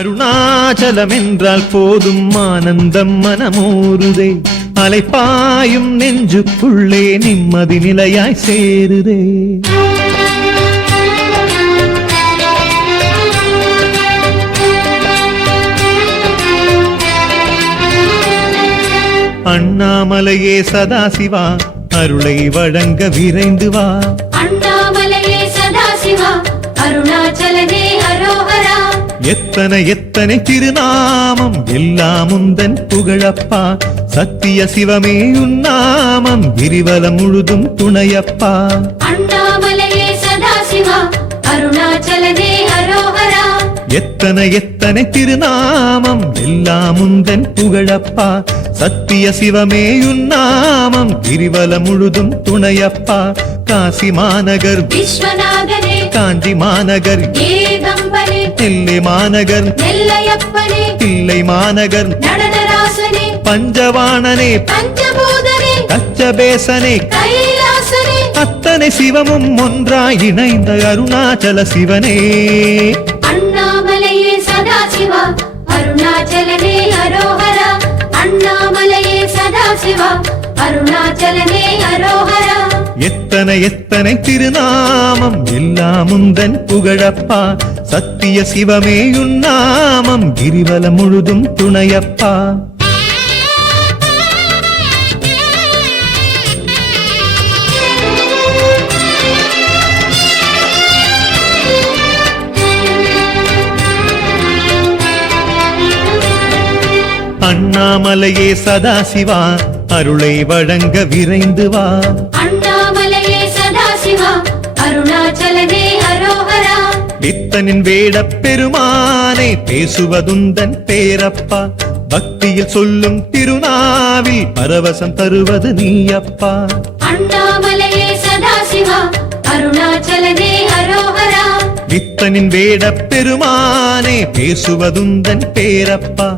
அருணாச்சலம் என்றால் போதும் ஆனந்தம் மனமூறுதே, அலைப்பாயும் நெஞ்சுக்குள்ளே நிம்மதி நிலையாய் சேருதே. அண்ணாமலையே சதாசிவா அருளை வழங்க விரைந்து வா. அண்ணாமலையே சதாசிவா அருணாச்சலனே அரோஹரா. எத்தனை எத்தனை திருநாமம் எல்லாம் உந்தன் புகழப்பா, சத்திய சிவமே உன்னாமம் கிரிவலம் முழுதும் துணையப்பா. அண்ணாமலையே சதாசிவா அருணாச்சலனே அரோஹரா. எத்தனை எத்தனை திருநாமம் எல்லாம் உந்தன் புகழப்பா, சத்திய சிவமே உன்னாமம் கிரிவலம் முழுதும் துணையப்பா. காசி மாநகர் விஸ்வநாதனே, காஞ்சி மாநகர் ஏகம்பனே, நெல்லை மாநகர் நெல்லையப்பனே, தில்லை மாநகர் நடனராசனே, பஞ்சவாணனே, பஞ்சபூதனே, கச்சபேசனே, கைலாசனே, அத்தனை சிவமும் ஒன்றாய் இணைந்த அருணாச்சல சிவனே. அண்ணாமலையே சதாசிவா அருணாச்சலனே அரோஹரா. அண்ணாமலையே சதாசிவா அருணாச்சலனே அரோஹரா. எத்தனை எத்தனை திருநாமம் எல்லாம் உந்தன் புகழப்பா, சத்திய சிவமே உன்னாமம் கிரிவலம் முழுதும் துணையப்பா. அண்ணாமலையே சதாசிவா அருளை வழங்க விரைந்து வா. அண்ணாமலையே சதாசிவா அருணாச்சலனே அரோஹரா. பித்தனின் வேடப் பெருமானே பேசுவதுந்தன் பேரப்பா, பக்தியில் சொல்லும் திருநாவில் பரவசம் தருவது நீயப்பா. அண்ணாமலையே சதாசிவா அருணாச்சலனே அரோஹரா. பித்தனின் வேடப் பெருமானே பேசுவதுந்தன் பேரப்பா,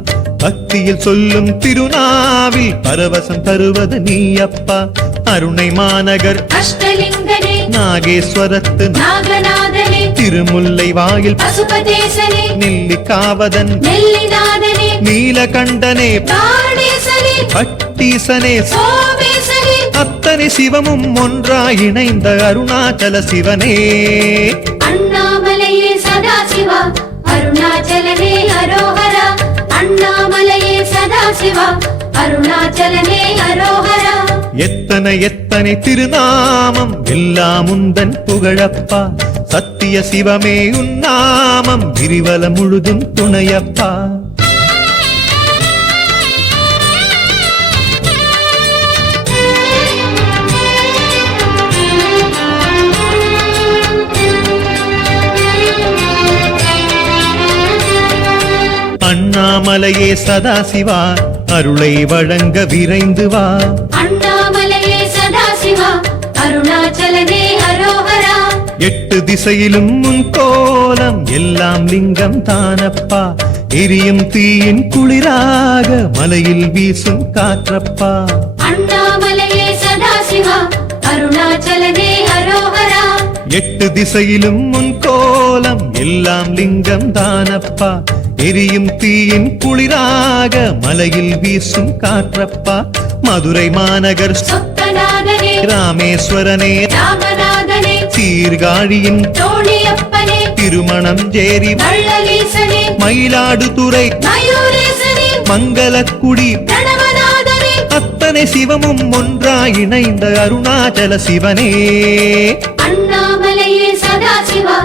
பக்தியில் சொல்லும் திருநாவில் பரவசம் தருவது நீயப்பா. அருணை மாநகர் அஷ்டலிங்கனே, நாகேஸ்வரத்து நாகநாதனே, திருமுல்லை வாயில் பசுபதேசனே, நெல்லிக்காவதன் நெல்லிநாதனே, நீலகண்டனே, பிராணேசனே, பட்டீசனே, சோமேசனே, அத்தனை சிவமும் ஒன்றாய் இணைந்த அருணாச்சல சிவனே. அண்ணாமலையே சதாசிவா அருணாச்சலனே அரோஹரா. அண்ணாமலையே சதாசிவா அருணாச்சலனே அரோஹரா. எத்தனை எத்தனை திருநாமம் எல்லாம் உந்தன் புகழப்பா, சத்திய சிவமே உன்னாமம் கிரிவலம் முழுதும் துணையப்பா. அண்ணாமலையே சதாசிவா அருளை வழங்க விரைந்து வா. அண்ணாமலையே சதாசிவா அருணாச்சலனே அரோஹரா. எட்டு திசையிலும் உன் கோலம் எல்லாம் லிங்கம் தானப்பா, எரியும் தீயின் குளிராக மலையில் வீசும் காற்றப்பா. அண்ணாமலையே சதாசிவா அருணாச்சலனே அரோஹரா. எட்டு திசையிலும் உன் கோலம் எல்லாம் லிங்கம் தானப்பா, எரியும் தீயின் குளிராக மலையில் வீசும் காற்றப்பா. மதுரை மாநகர் சொக்கநாதனே, ராமேஸ்வரனே, ராமநாதனே, சீர்காழியின் தோணியப்பனே, திருமணம் ஜேரி வள்ளலீசனே, மயிலாடுதுறை மயூரேசனே, மங்களக்குடி பிரணவநாதனே, அத்தனை சிவமும் ஒன்றாய் இணைந்த அருணாச்சல சிவனே. அண்ணாமலையே சதாசிவா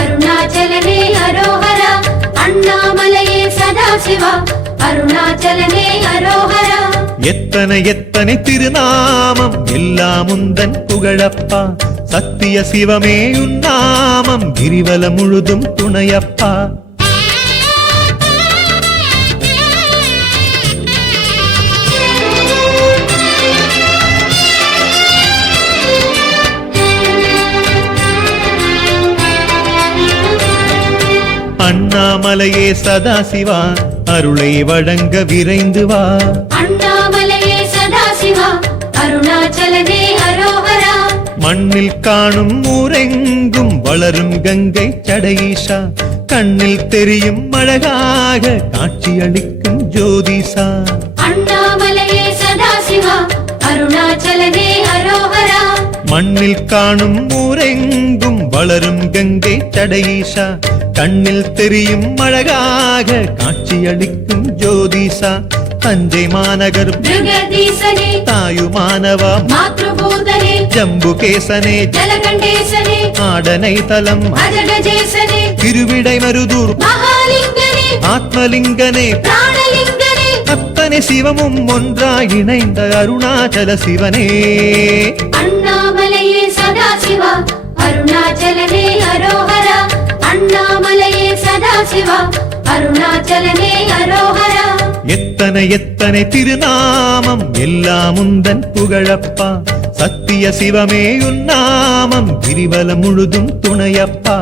அருணாச்சலனே அரோஹரா. அண்ணாமலையே சதாசிவா அருணாச்சலனே அரோஹரா. எத்தனை எத்தனை திருநாமம் எல்லாம் உந்தன் புகழப்பா, சத்திய சிவமே உன்னாமம் கிரிவலம் முழுதும் துணையப்பா. அண்ணாமலையே சதாசிவா அருளை வழங்க விரைந்து வா. அண்ணாமலையே சதாசிவா அருணாச்சலனே அரோஹரா. மண்ணில் காணும் ஊரெங்கும் வளரும் கங்கை சடையீஷா கண்ணில் தெரியும் அழகாக காட்சியளிக்கும் ஜோதிஷா அண்ணாமலையே சதாசிவா அருணாச்சலனே அரோஹரா மண்ணில் காணும் ஊரெங்கும் வளரும் கங்கை சடையீஷா கண்ணில் தெரியும் அழகாக காட்சியளிக்கும் ஜோதிஷா தஞ்சை மாநகர் ஜெகதீசனே தாயுமானவா மாத்ருபூதனே ஜம்புகேசனே ஜலகண்டேசனே ஆடனை தலம் அஜடஜேசனே திருவிடை மருதூர் மகாலிங்கனே ஆத்மலிங்கனே பிராணலிங்கனே அத்தனை சிவமும் ஒன்றாய் இணைந்த அருணாச்சல சிவனே அண்ணாமலையே சதாசிவா அருணாச்சலனே அரோஹரா அண்ணாமலையே சதாசிவா அருணாச்சலனே அரோஹரா எத்தனை எத்தனை திருநாமம் எல்லாம் உந்தன் புகழப்பா சத்திய சிவமே உன்னாமம் கிரிவலம் முழுதும் துணையப்பா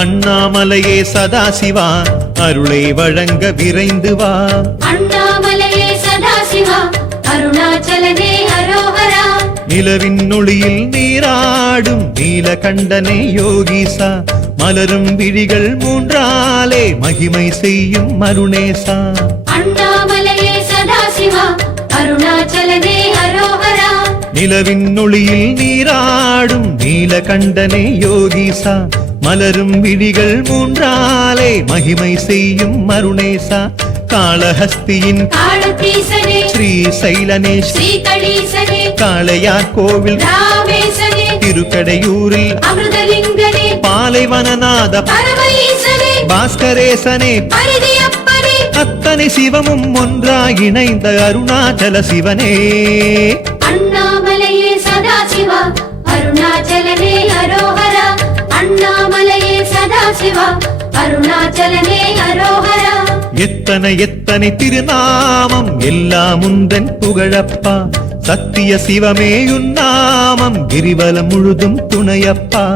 அண்ணாமலையே சதாசிவா அருளை வழங்க விரைந்து வா அண்ணாமலையே சதாசிவா அருணாச்சலனே அரோஹரா நிலவின் ஒளியில் நீராடும் நீலகண்டனே யோகீசா மலரும் விழிகள் மூன்றாலே மகிமை செய்யும் மருணேசா அண்ணாமலையே சதாசிவா அருணாச்சலனே அரோஹரா நிலவின் ஒளியில் நீராடும் நீலகண்டனே யோகீசா மலரும் விழிகள் மூன்றாலே மகிமை செய்யும் மருணேசா காளஹஸ்தியின் காளதீசனே ஸ்ரீ சைலனேஷ் ஸ்ரீகணீசனே காளையார் கோவில் ராமேசனே திருக்கடையூரில் அமிர்தலிங்கனே பாலைவனநாத பரமஈசனே பாஸ்கரேசனே பரிதியப்பனே அத்தனை சிவமும் ஒன்றாய் இணைந்த அருணாச்சல சிவனே அண்ணாமலையே சதாசிவா அருணாச்சலனே அரோஹரா அண்ணாமலையே சதாசிவா அருணாச்சலனே அரோஹரா எத்தனை எத்தனை திருநாமம் எல்லாம் உந்தன் புகழப்பா சத்திய சிவமே உன்னாமம் கிரிவலம் முழுதும் துணையப்பா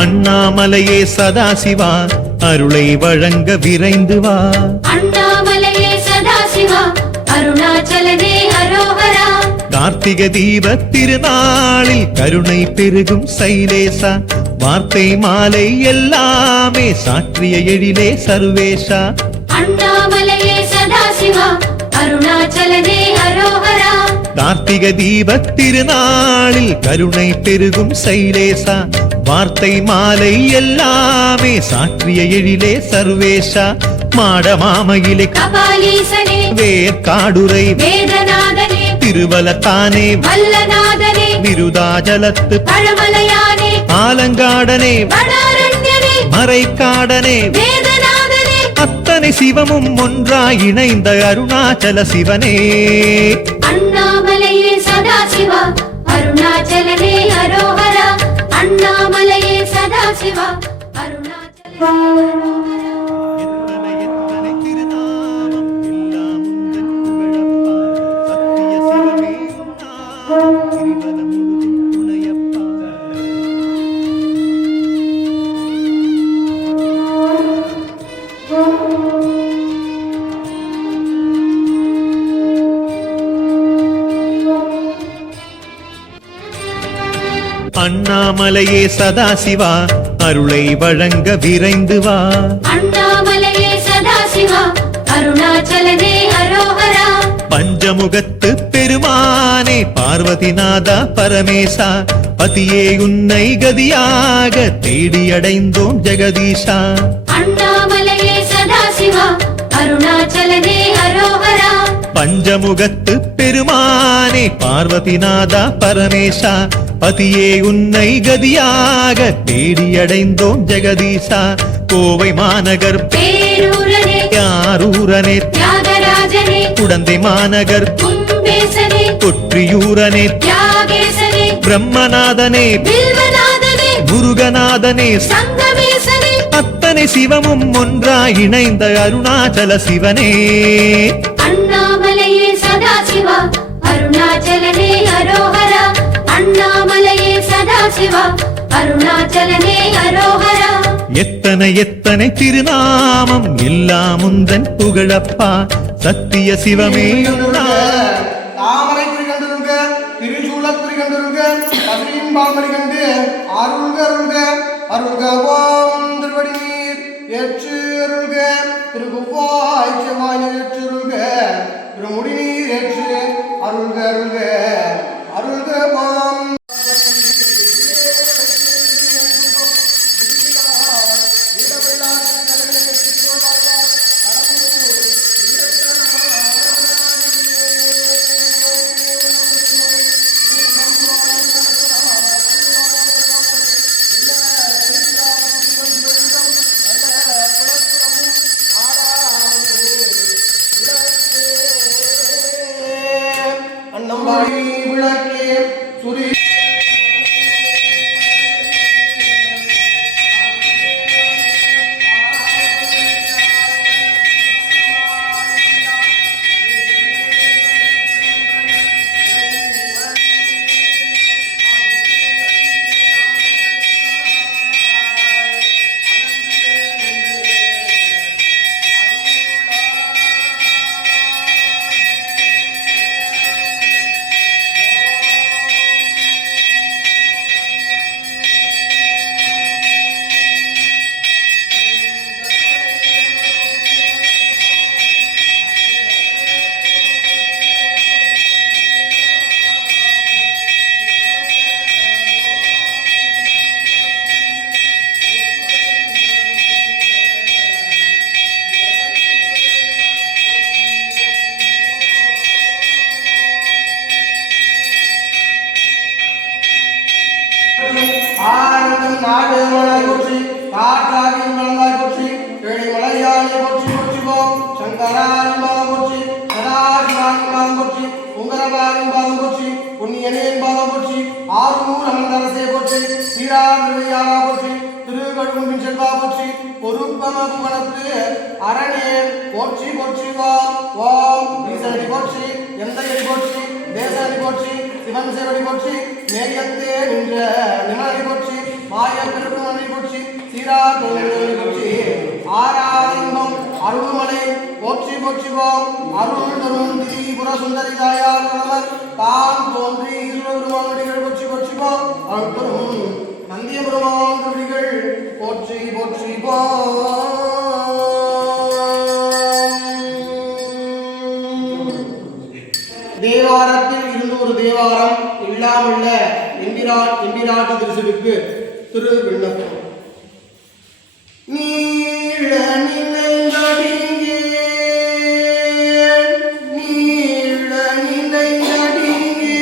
அண்ணாமலையே சதாசிவா அருளை வழங்க விரைந்து வா அண்ணாமலையே சதாசிவா அருணாச்சலனே அரோஹரா கார்த்திக தீப திருநாளில் கருணை பெருகும் சைலேசா வார்த்தை மாலை எல்லாமே சாற்றிய எழிலே சர்வேஷா அண்ணாமலையே சதாசிவா அருணாச்சலனே அரோஹரா கார்த்திக தீப திருநாளில் கருணை பெருகும் சைலேசா வார்த்தை மாலை எல்லாமே சாற்றிய எழிலே சர்வேஷா மாடமாமையிலே கபாலீசனே வேர்காடுரை வேதநாதனே திருவலத்தானே வல்லநாதனே விருதாஜலத்து பழமலையானே ஆலங்காடனே வடாரண்யனே மறைக்காடனே வேதநாதனே அத்தனை சிவமும் ஒன்றாய் இணைந்த அருணாச்சல சிவனே அண்ணாமலையே சதாசிவா அருணாச்சலனே அரோஹரா அண்ணாமலையே சதாசிவா அருணாச்சலனே எத்தனை எத்தனை திருநாமம் எல்லாம் உந்தன் புகழப்பா அண்ணாமலையே சதாசிவா அருளை வழங்க விரைந்து வா அண்ணாமலையே சதாசிவா அருணாச்சலனே அரோஹரா பஞ்சமுகத்து பெருமானே பார்வதிநாதா பரமேசா பதியே உன்னை கதியாக தேடி அடைந்தோம் ஜெகதீஷா அண்ணாமலையே சதாசிவா அருணாச்சலனே அரோஹரா பஞ்சமுகத்து பெருமானே பார்வதிநாதா பரமேசா பதியே உன்னை கதியாக தேடி அடைந்தோம் ஜெகதீஷா கோவை மாநகர் பேரூரனே யாரூரனே தியாகராஜனே குடந்தை மாநகர் கும்பேசனே கொற்றியூரனே தியாகேசனே பிரம்மநாதனே வில்வநாதனே முருகநாதனே சங்கமேசனே அத்தனை சிவமும் ஒன்றாய் இணைந்த அருணாச்சல சிவனே அண்ணாமலையே சதாசிவா அருணாச்சலனே அரோஹரா அண்ணாமலையே சதாசிவா அருணாச்சலனே அரோஹரா எத்தனை எத்தனை திருநாமம் எல்லாம் உந்தன் புகழப்பா சத்திய சிவமே தாமரை குறிகண்டிருங்க திரிசூல குறிகண்டிருங்க பதினின் பால்மணி கண்டு அருள்க அருள்க அருள்க ஓம் திருவடி நீர் ஏற்று அருள்க திருகுவாய் செவ்வாய் ஏற்று அருள்க திருமுடி நீர் ஏற்று அருள்க அருள்க அருள்க ஓம் அன்னம்பாடி விளக்கே சுரி ஆனந்தம் நாடு மலர் போற்றி காற்றாகி மலர்ந்தாய் போற்றி கேளி மலையாளி போற்றி போற்றிவோம் சங்கராரின் பாதம் போற்றி சதாசிவாரின் பாதம் போற்றி உங்கரபாரின் பாதம் போற்றி புண்ணியனின் பாதம் போற்றி ஆரூர் அமர்ந்தரசே போற்றி ஸ்ரீராமையாரா போற்றி திருக்கடும்பின் செல்வா போற்றி பொறுப்பம புவனத்து அரணே போற்றி போற்றிவோம் ஓம் ஈசனடி போற்றி எந்தையடி போற்றி தேசனடி போற்றி சிவன் சேவடி போற்றி நேயத்தே நின்ற நிமலடி போற்றி மாய பெருமணி போற்றி சீரா தொழில் போற்றி ஆராயின்பம் அருள்மலை போற்றி போற்றிவோம் அருள் தரும் திரிபுர சுந்தரி தாயார் நமர் தான் தோன்றி இருவருமானடிகள் போற்றி போற்றிவோம் அருள் தரும் நந்திய பெருமான் கவிகள் போற்றி போற்றிவோம் தேவாரத்தில் இருந்து ஒரு தேவாரம் இல்லாமல்ல எம்பிராட்டி திருசுக்கு திரு விண்ணப்பம் நீள நினைந்தடிங்கே நீள நினைந்தடிங்கே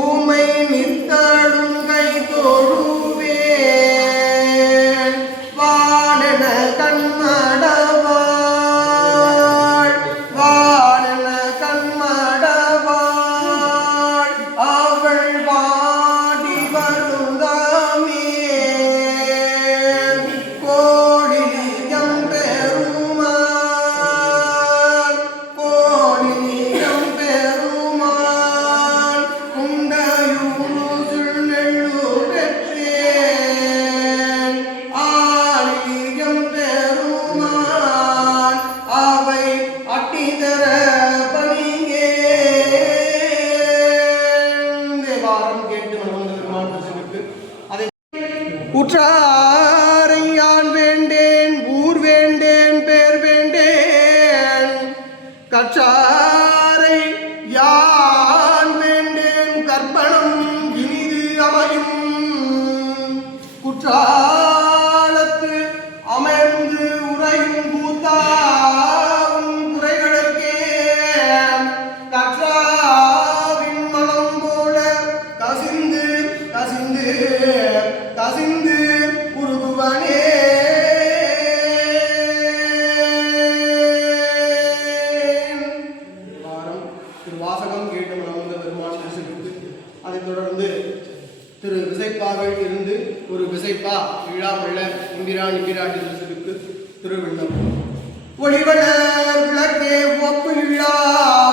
ஊமை நித்தடும் கை தொழுவேன் வாடன கண்மடவாள் வாடன கண்மடவாள் அவள் வாடி வருந்தாமே கோடிலியம் பெருமாள் கோடிலியம் பெருமாள் குண்டையூருள் நெல்லூர் பெற்றேன் ஆலியம் பெருமாள் அவை அட்டிதர பணியே தேவாரம் கேட்டு வந்த பெருமாள் தரிசனுக்கு அதை உற்றாரை யான் வேண்டேன் ஊர் வேண்டேன் பேர் வேண்டேன் கற்றாரை யான் வேண்டேன் கற்பனம் இனிது அமையும் குற்றாலத்து அமர்ந்து உரையும் கூத்தாவும் குறைகளுக்கே கற்றாவின் மனம் போல கசிந்து கசிந்து கசிந்து உருகுவனே எம்பிரான் எம்பிராட்டி திருசுக்கு திருவிண்ணம் ஒளிவளர் விளக்கே ஒப்பில் விழா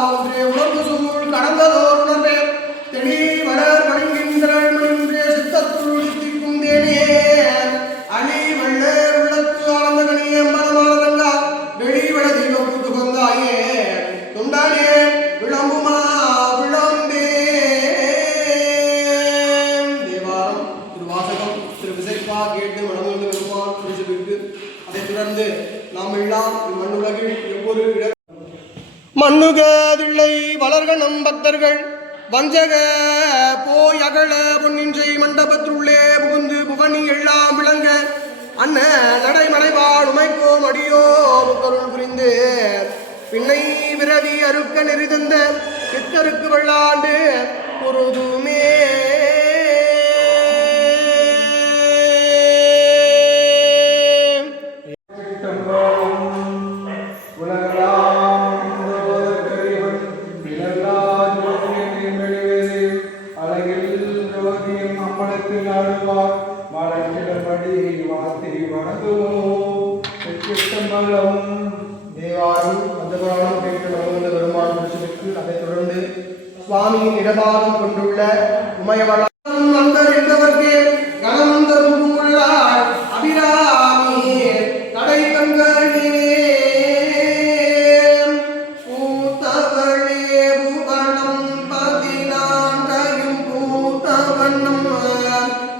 ஒன்றே உணர்வு சூழ் கடந்ததோர் உணர்வே தெளி வளர் மணிகின்றள் மணின்றே சித்தத்துள் சித்திக்கும் தேனே அணி வள்ளர் உள்ளத்து ஆனந்த கணிய மனமானதங்கா வெளி வள தெய்வ கூட்டு கொந்தாயே தொண்டானே விளம்புமா விளம்பே தேவாரம் திருவாசகம் திரு விசைப்பா கேட்டு மனமுள்ள பெருமான் குறிப்பிட்டு அதைத் தொடர்ந்து நாம் எல்லாம் மண்ணுலகில் ஒவ்வொரு மண்ணுகதில்லை வளர்கணம் பக்தர்கள் வஞ்சக போய் அகல பொன்னின்றை மண்டபத்துள்ளே புகுந்து புகனி எல்லாம் விளங்க அன்ன நடைமலைவாழ் உமைக்கோம் அடியோ கருள் புரிந்து பின்னை விரவி அறுக்க நெறிதந்த பித்தருக்கு வெள்ளாண்டு பொருதுமே சுவாமியின் இடபாகம் கொண்டுள்ள உமையவளம் அந்தர் என்பவர்க்கே கணம் தரும் உள்ளார் அபிராமி கடை கண்களே பூத்தவளே புவனம் 14 பூத்தவண்ணம்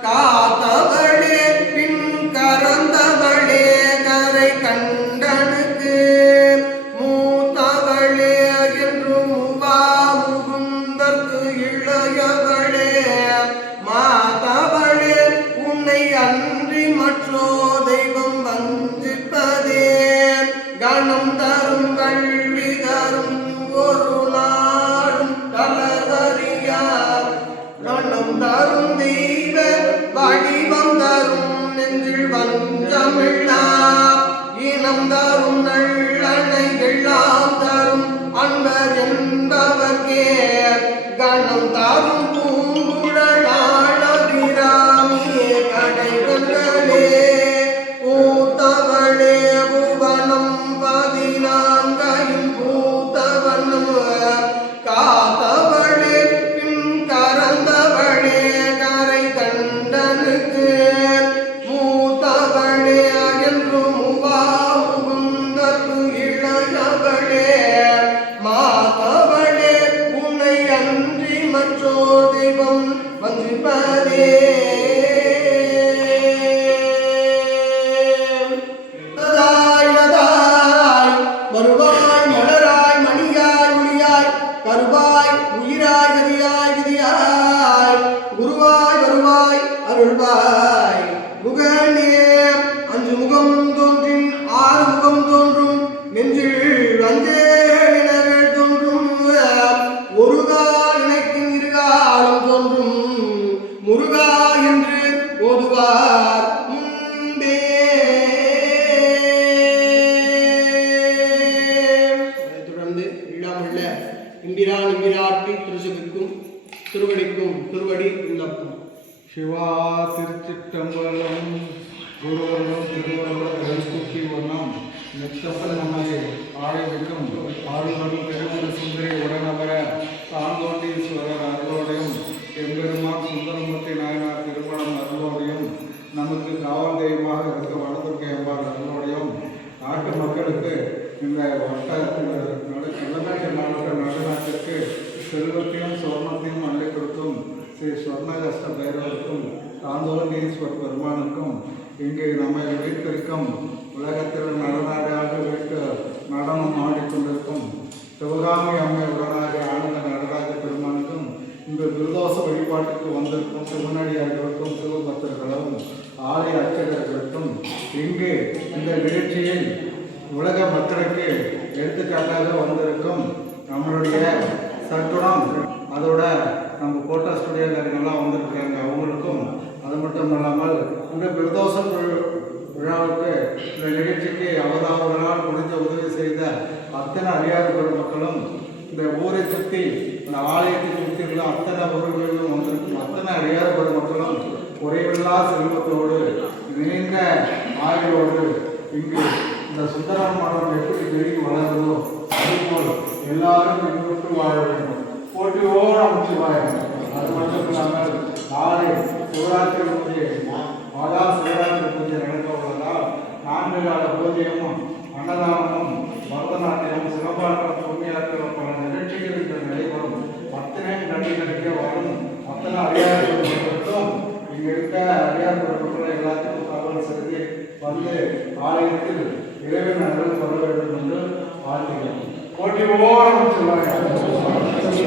காத்தவளே பின் கரந்தவளே கரை கண்டனுக்கு மூத்தவளே என்று முவா இளையவளே மாதவளே உன்னை அன்றி மற்றோ தெய்வம் வஞ்சிப்பதே கணம் தரும் கல்வி தரும் ஒரு நாடும் தளவறியார் கணம் தரும் தெய்வ வடிவம் தரும் நெஞ்சில் வஞ்சமில்லா இனம் தரும் நல்லனை எல்லாம் தரும் அன்பர் என்பவர்க்கே கணம் தாரும் பூங்குழலாளபிராமியே கடைகளே பூத்தவளே புவனம் 14 பூத்தவண்ணம் காத்தவளே பின் கரந்தவளே கரை கண்டனுக்கு மூத்தவளே என்று முவா முகுந்தற்கு இளையவளே மாதவளே உன்னை அன்றி மற்றோ தெய்வம் வந்திப்பதே வருவாய் மலராய் மணியாய் ஒளியாய் கருவாய் உயிராய் கதியாய் விதியாய் குருவாய் வருவாய் அருள்வாய் முகனே 5 முகம் தோன்றின் 6 முகம் தோன்றும் நெஞ்சில் வந்தே நிலவில் தோன்றும் ஒரு கால் நினைக்கும் இருகாலம் தோன்றும் முருகா என்று ஓதுவார் முன்பே அதைத் தொடர்ந்து இல்லாமுள்ள இம்பிரான் இம்பிராட்டி திருசுவிற்கும் திருவடிக்கும் திருவடி விண்ணப்பம் சிவா திருச்சிற்றம்பலம் குருவர்களும் திருவர்களும் கருத்துக்கி வண்ணம் நெத்தப்பல் நம்மை ஆழ்விக்கும் ஆளுநரும் பெருமரு சுந்தரி உடனவர தாங்கோண்டீஸ்வரர் அருளோடையும் எம்பெருமான் சுந்தரமூர்த்தி நாயனார் திருமணம் அருளோடையும் நமக்கு காவல் தெய்வமாக இருக்க வடதுர்க்கை அம்பாள் அருளோடையும் நாட்டு மக்களுக்கு இந்த நடுநாட்டிற்கு செல்வத்தையும் சொர்ணத்தையும் அள்ளி கொடுக்கும் ஸ்ரீ சொர்ணகஸ்த பைரவருக்கும் தாந்தோண்டீஸ்வர் பெருமானுக்கும் இங்கே நம்மை வீட்டிற்கும் உலகத்தில் நடனாக வீட்டு நடனம் ஆடிக்கொண்டிருக்கும் சிவகாமி அம்மை உடனாக ஆனந்த நடராஜ பெருமானுக்கும் இந்த துர்தோஷ வழிபாட்டுக்கு வந்திருக்கும் சிவனடியார்களுக்கும் சிவபக்தர்களும் ஆலய அர்ச்சகர்களுக்கும் இங்கு இந்த நிகழ்ச்சியில் உலக மக்களுக்கு எடுத்துக்காட்டாக வந்திருக்கும் நம்மளுடைய சட்டுடம் அதோட நம்ம போட்டோ ஸ்டுடியோக்காரங்கெல்லாம் வந்திருக்காங்க அவங்களுக்கும் அது மட்டும் இல்லாமல் இந்த பிரதோஷ விழாவுக்கு இந்த நிகழ்ச்சிக்கு அவதாவதனால் முடிஞ்ச உதவி செய்த அத்தனை அடியார் பெருமக்களும் இந்த ஊரை சுற்றி இந்த ஆலயத்தை சுற்றி உள்ள அத்தனை ஊர்களிலும் வந்திருக்கும் அத்தனை அடியார் பெருமக்களும் குறைவில்லா செல்வத்தோடு நீண்ட ஆய்வோடு இங்கு இந்த சுந்தர மரம் எப்படி பெருகி வளர்ந்ததோ அதுபோல் எல்லாரும் பின்பற்று வாழ வேண்டும். போட்டியோடு அமைச்சுவாய். அது மட்டும் இல்லாமல் நாளை சிவராத்திரி பூஜை மாதா சிவராத்திரி பூஜை நடக்க உள்ளதால் 4 கால பூஜையும் அன்னதானமும் பரதநாட்டியம் சிவபாட்டம் புண்ணியாத்திரம் பல நிகழ்ச்சிகள் இன்று நடைபெறும். அத்தனை நடிக்க வரும் அத்தனை அடியார்களுக்கும் இங்க இருக்க அடியார் பெறப்பட்ட எல்லாத்துக்கும் தகவல் செலுத்தி வந்து ஆலயத்தில் இறைவன் அருள் பெற வேண்டும் என்று வாழ்த்துகிறோம். போட்டியோடு சொல்வாங்க.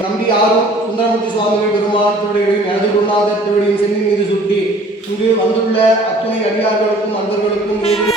நம்பி யாரும் சுந்தரமூர்த்தி சுவாமிகள் பெருமாள் திருவடிகளையும் எனது குருநாதர் திருவடியின் சென்னி மீது சுட்டி இங்கு வந்துள்ள அத்துணை அடியார்களுக்கும் அன்பர்களுக்கும்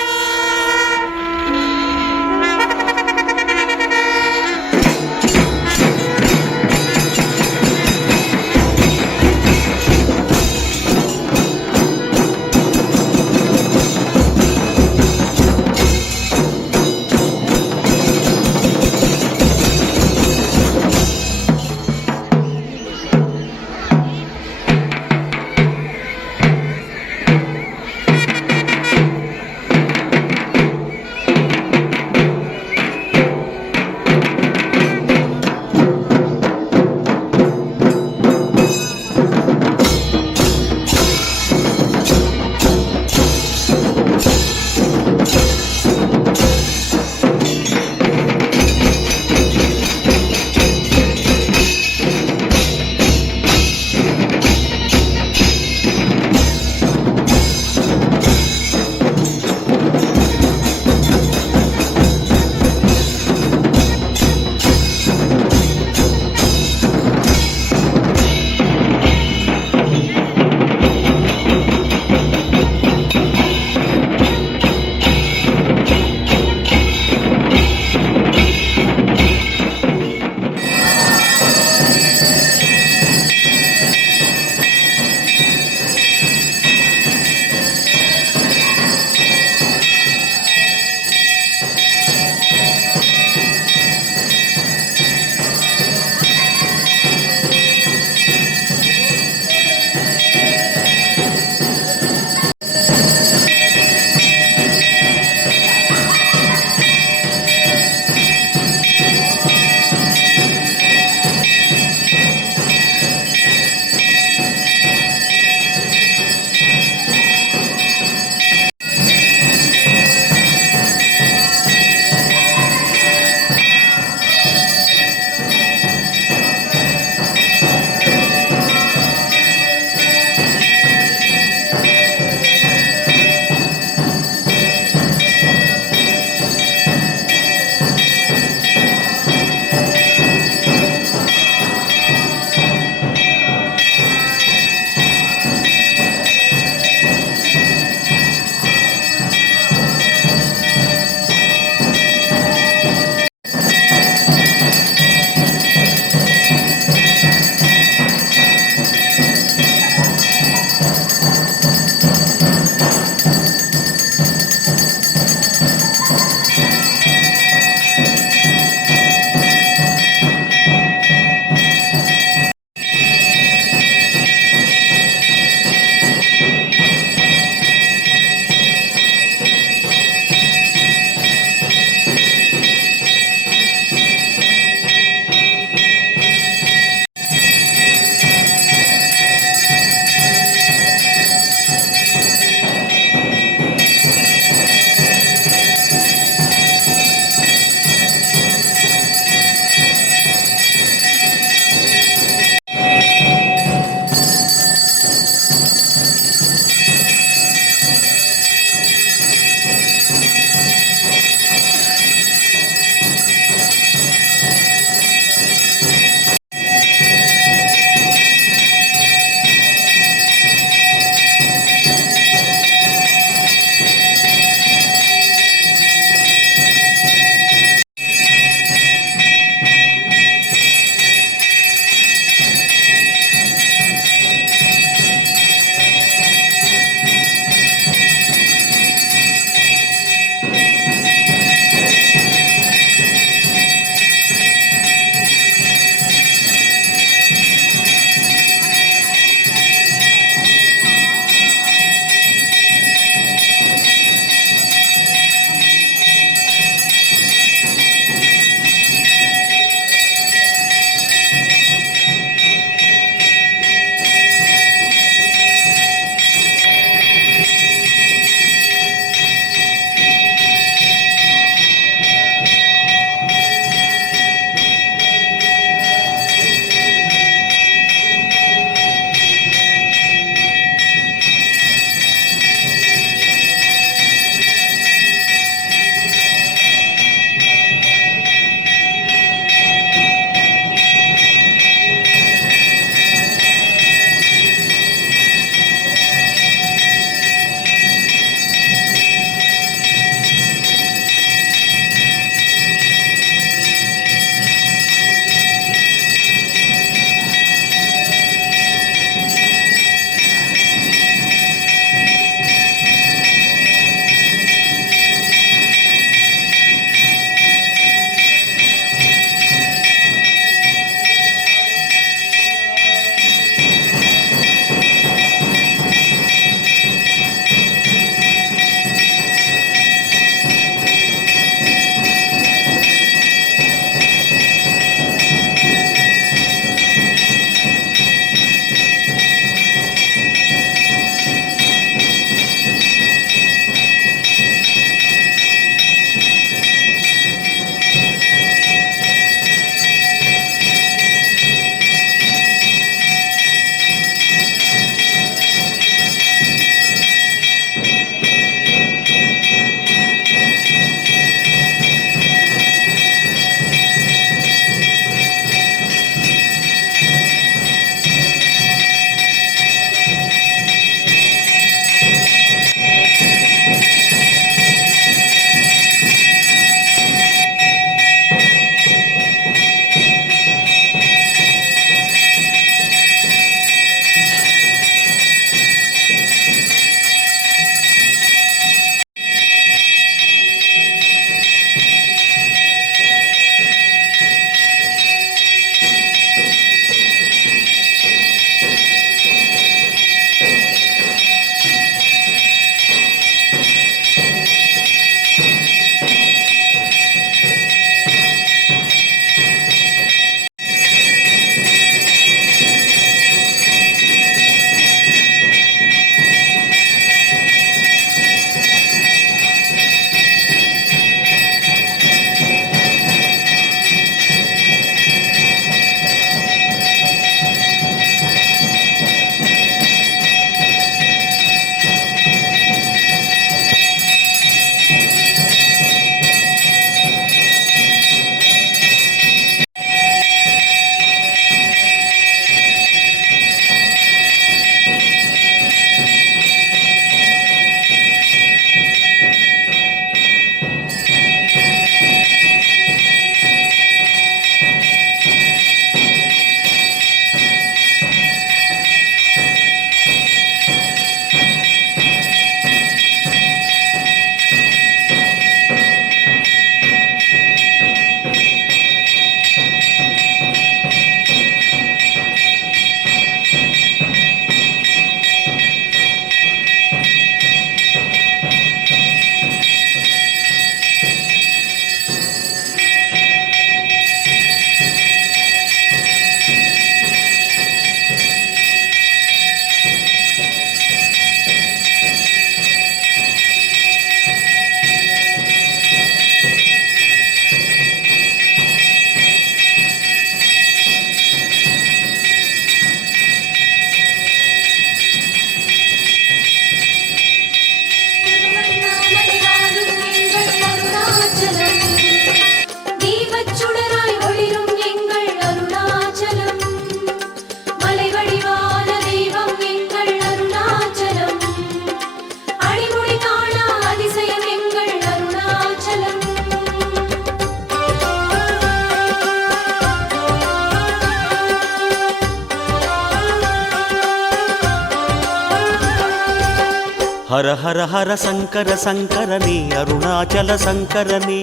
ஹர ஹர ஹர சங்கர சங்கரனே அருணாச்சல சங்கரனே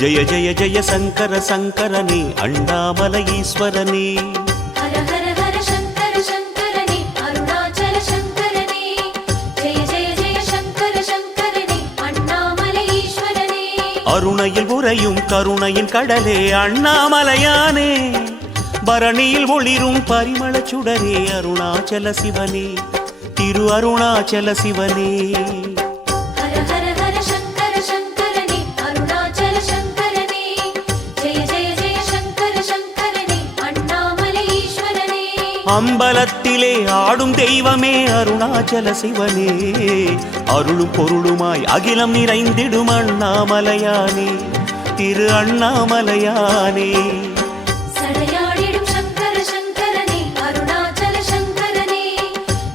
ஜெய ஜெய ஜெய சங்கர சங்கரனே அண்ணாமலை ஈஸ்வரனே ஹர ஹர ஹர சங்கர சங்கரனே அருணாச்சல சங்கரனே ஜெய ஜெய ஜெய சங்கர சங்கரனே அண்ணாமலை ஈஸ்வரனே அருணையில் உறையும் கருணையின் கடலே அண்ணாமலையானே பரணியில் ஒளிரும் பரிமளச் சுடரே அருணாச்சல சிவனே திரு அருணாச்சல சிவனே ஹர ஹர ஹர சங்கர சங்கரனே அருணாச்சல சங்கரனே ஜெய ஜெய ஜெய சங்கர சங்கரனே அண்ணாமலை ஈஸ்வரனே அம்பலத்திலே ஆடும் தெய்வமே அருணாச்சல சிவனே அருளும் பொருளுமாய் அகிலம் நிறைந்திடும் அண்ணாமலையானே திரு அண்ணாமலையானே சடையாடிடும் சங்கர சங்கரனே அருணாச்சல சங்கரனே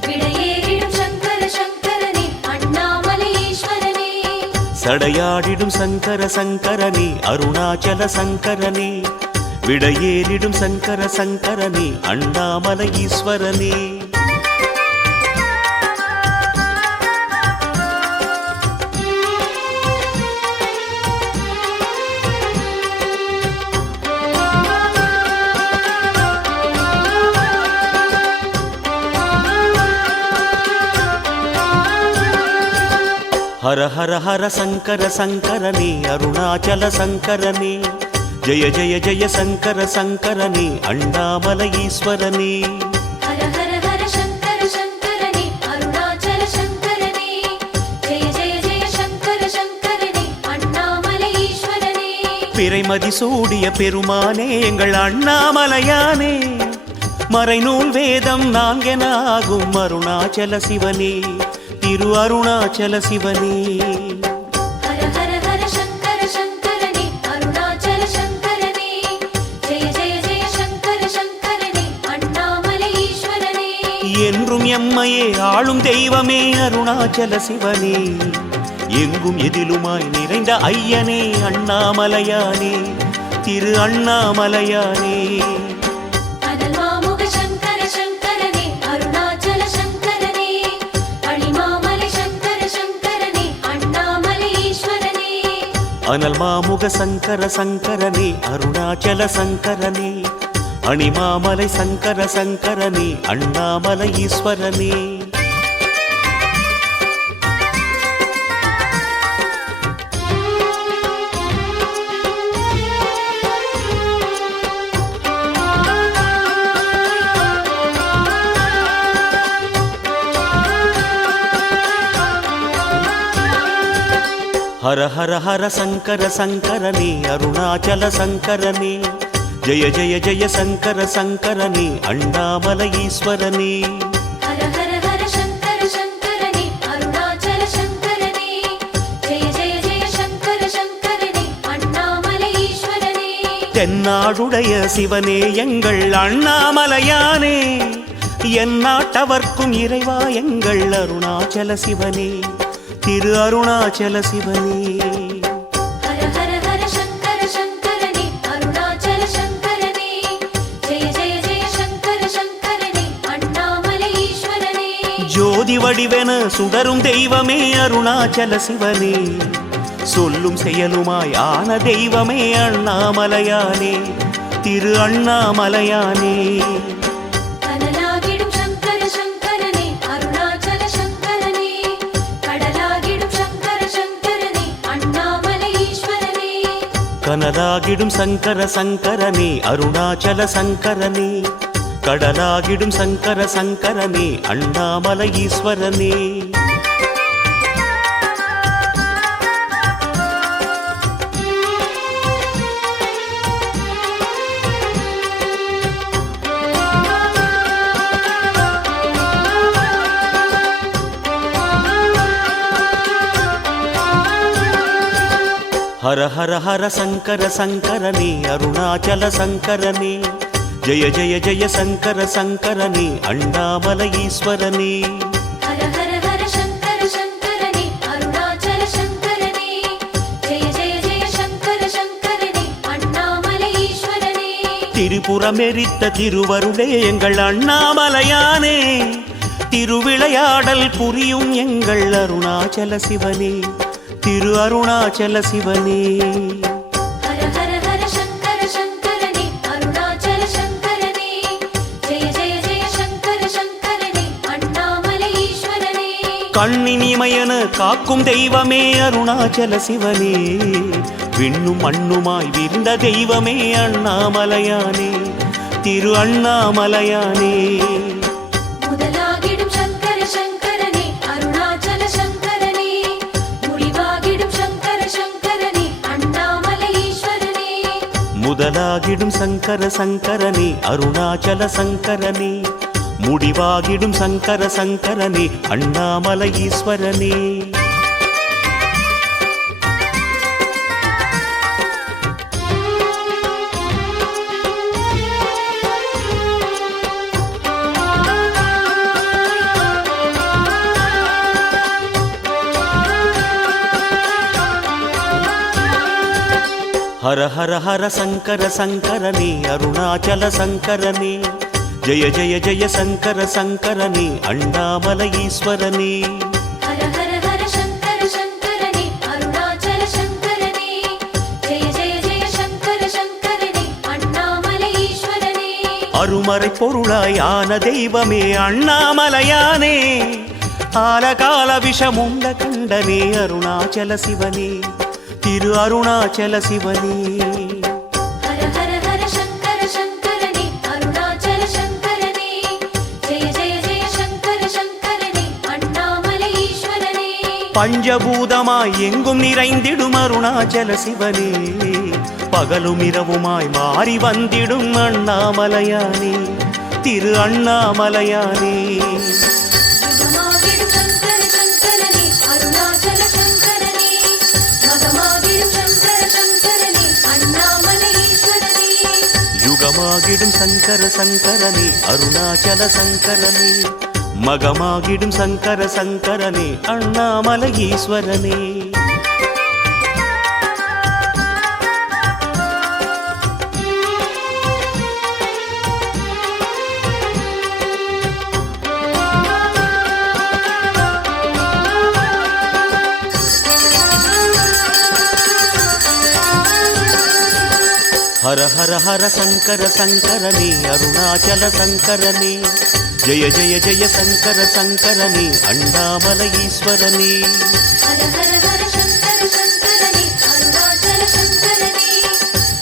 விடையேறிடும் சங்கர சங்கரனே அண்ணாமலை ஈஸ்வரனே சடையாடிடும் சங்கர சங்கரனே அருணாச்சல சங்கரனே விடையேறிடும் சங்கர சங்கரனே அண்ணாமலை ஈஸ்வரனே ஹர ஹர ஹர சங்கர சங்கரனே அருணாச்சல சங்கரனே ஜெய ஜெய ஜெய சங்கர சங்கரனே அண்ணாமலை ஈஸ்வரனே ஹர ஹர ஹர சங்கர சங்கரனே அருணாச்சல சங்கரனே ஜெய ஜெய ஜெய சங்கர சங்கரனே அண்ணாமலை ஈஸ்வரனே பிறைமதி சூடிய பெருமானே எங்கள் அண்ணாமலையானே மறைநூல் வேதம் நான்கென ஆகும் அருணாச்சல சிவனே திரு அருணாச்சல சிவனே ஹர ஹர ஹர சங்கர சங்கரனே அருணாச்சல சங்கரனே ஜெய ஜெய ஜெய சங்கர சங்கரனே அண்ணாமலை ஈஸ்வரனே என்றும் எம்மையே ஆளும் தெய்வமே அருணாச்சல சிவனே எங்கும் எதிலுமாய் நிறைந்த ஐயனே அண்ணாமலையானே திரு அண்ணாமலையானே அனல் மாமுக சங்கர சங்கரனே அருணாச்சல சங்கரனே அணிமாமலை சங்கர சங்கரனே அண்ணாமலை ஈஸ்வரனே அனல் மாமுக சங்கர சங்கரனே அருணாச்சல சங்கரனே அணிமாமலை சங்கர சங்கரனே அண்ணாமலை ஈஸ்வரனே ஹர ஹர ஹர சங்கர சங்கரனே அருணாச்சல சங்கரனே ஜெய ஜெய ஜெய சங்கர சங்கரனே அண்ணாமலை ஈஸ்வரனே ஹர ஹர ஹர சங்கர சங்கரனே அருணாச்சல சங்கரனே ஜெய ஜெய ஜெய சங்கர சங்கரனே அண்ணாமலை ஈஸ்வரனே தென்னாடுடைய சிவனே எங்கள் அண்ணாமலையானே எந்நாட்டவர்க்கும் இறைவா எங்கள் அருணாச்சல சிவனே திரு அருணாச்சல சிவனே ஹர ஹர ஹர சங்கர சங்கரனே அருணாச்சல சங்கரனே ஜெய ஜெய ஜெய சங்கர சங்கரனே அண்ணாமலை ஈஸ்வரனே ஜோதி வடிவென சுடரும் தெய்வமே அருணாச்சல சிவனே சொல்லும் செயலுமாய் ஆன தெய்வமே அண்ணாமலையானே திரு அண்ணாமலையானே கனலாகிடும் சங்கர சங்கரனே அருணாச்சல சங்கரனே கடலாகிடும் சங்கர சங்கரனே அண்ணாமலை ஈஸ்வரனே கனலாகிடும் சங்கர சங்கரனே அருணாச்சல சங்கரனே கடலாகிடும் சங்கர சங்கரனே அண்ணாமலை ஈஸ்வரனே ஹர ஹர ஹர சங்கர சங்கரனே அருணாச்சல சங்கரனே ஜெய ஜெய ஜெய சங்கர சங்கரனே அண்ணாமலை ஈஸ்வரனே ஹர ஹர ஹர சங்கர சங்கரனே அருணாச்சல சங்கரனே ஜெய ஜெய ஜெய சங்கர சங்கரனே அண்ணாமலை ஈஸ்வரனே திரிபுரமெரித்த திருவருளே எங்கள் அண்ணாமலையானே திருவிளையாடல் புரியும் எங்கள் அருணாச்சல சிவனே, திரு அருணாச்சல சிவனே. ஹர ஹர ஹர சங்கர சங்கரனே அருணாச்சல சங்கரனே, ஜெய ஜெய ஜெய சங்கர சங்கரனே அண்ணாமலை ஈஸ்வரனே. கண்ணினிமயன காக்கும் தெய்வமே அருணாச்சல சிவனே, விண்ணும் மண்ணுமாய் விரிந்த தெய்வமே அண்ணாமலையானே, திரு அண்ணாமலையானே. முதலாகிடும் சங்கர சங்கரனே அருணாச்சல சங்கரனே, முடிவாகிடும் சங்கர சங்கரனே அண்ணாமலை ஈஸ்வரனே. முதலாகிடும் சங்கர சங்கரனே அருணாச்சல சங்கரனே, முடிவாகிடும் சங்கர சங்கரனே அண்ணாமலை ஈஸ்வரனே. ஹர ஹர ஹர சங்கர சங்கரனே அருணாச்சல சங்கரனே, ஜெய ஜெய ஜெய சங்கர சங்கரனே அண்ணாமலை ஈஸ்வரனே. ஹர ஹர ஹர சங்கர சங்கரனே அருணாச்சல சங்கரனே, ஜெய ஜெய ஜெய சங்கர சங்கரனே அண்ணாமலை ஈஸ்வரனே. அருமறை பொருளாயான தெய்வமே அண்ணாமலையானே, ஆலகால விஷமுண்ட கண்டனே அருணாச்சல சிவனே, திரு அருணாச்சல சிவனே. ஹர ஹர ஹர சங்கர சங்கரனே அருணாச்சல சங்கரனே, ஜெய ஜெய ஜெய சங்கர சங்கரனே அண்ணாமலை ஈஸ்வரனே. பஞ்சபூதமாய் எங்கும் நிறைந்திடும் அருணாச்சல சிவனே, பகலும் இரவுமாய் மாறி வந்திடும் அண்ணாமலையானே, திரு அண்ணாமலையானே. யுகமாகிடும் சங்கர சங்கரனே அருணாச்சல சங்கரனே, மகமாகிடும் சங்கர சங்கரனே அண்ணாமலை ஈஸ்வரனே. யுகமாகிடும் சங்கர சங்கரனே அருணாச்சல சங்கரனே, மகமாகிடும் சங்கர சங்கரனே அண்ணாமலை ஈஸ்வரனே. ஹர ஹர ஹர சங்கர சங்கரனே அருணாச்சல சங்கரனே, ஜெய ஜெய ஜெய சங்கர சங்கரனே அண்ணாமலை ஈஸ்வரனே. ஹர ஹர ஹர சங்கர சங்கரனே அருணாச்சல சங்கரனே,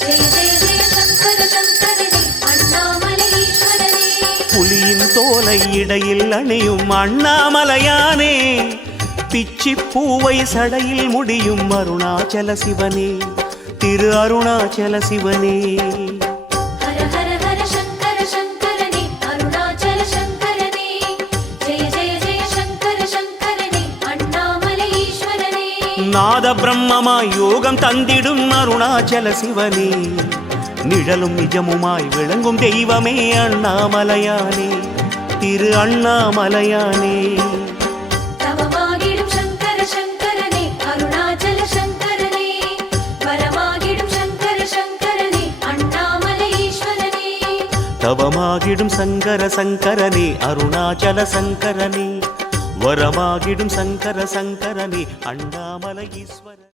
ஜெய ஜெய ஜெய சங்கர சங்கரனே அண்ணாமலை ஈஸ்வரனே. புலியின் தோலை இடையில் அணியும் அண்ணாமலையானே, பிச்சி பூவை சடையில் முடியும் அருணாச்சல சிவனே, திரு அருணாச்சல சிவனே. ஹர ஹர ஹர சங்கர சங்கரனே அருணாச்சல சங்கரனே, ஜெய ஜெய ஜெய சங்கர சங்கரனே அண்ணாமலை ஈஸ்வரனே. நாத பிரம்மமாய் யோகம் தந்திடும் அருணாச்சல சிவனே, நிழலும் நிஜமுமாய் விளங்கும் தெய்வமே அண்ணாமலையானே, திரு அண்ணாமலையானே. தவமாகிடும் சங்கர சங்கரனே அருணாச்சல சங்கரனே, வரமாகிடும் சங்கர சங்கரனே அண்ணாமலை ஈஸ்வரனே. தவமாகிடும் சங்கர சங்கரனே அருணாச்சல சங்கரனே, வரமாகிடும் சங்கர சங்கரனே அண்ணாமலை ஈஸ்வரனே.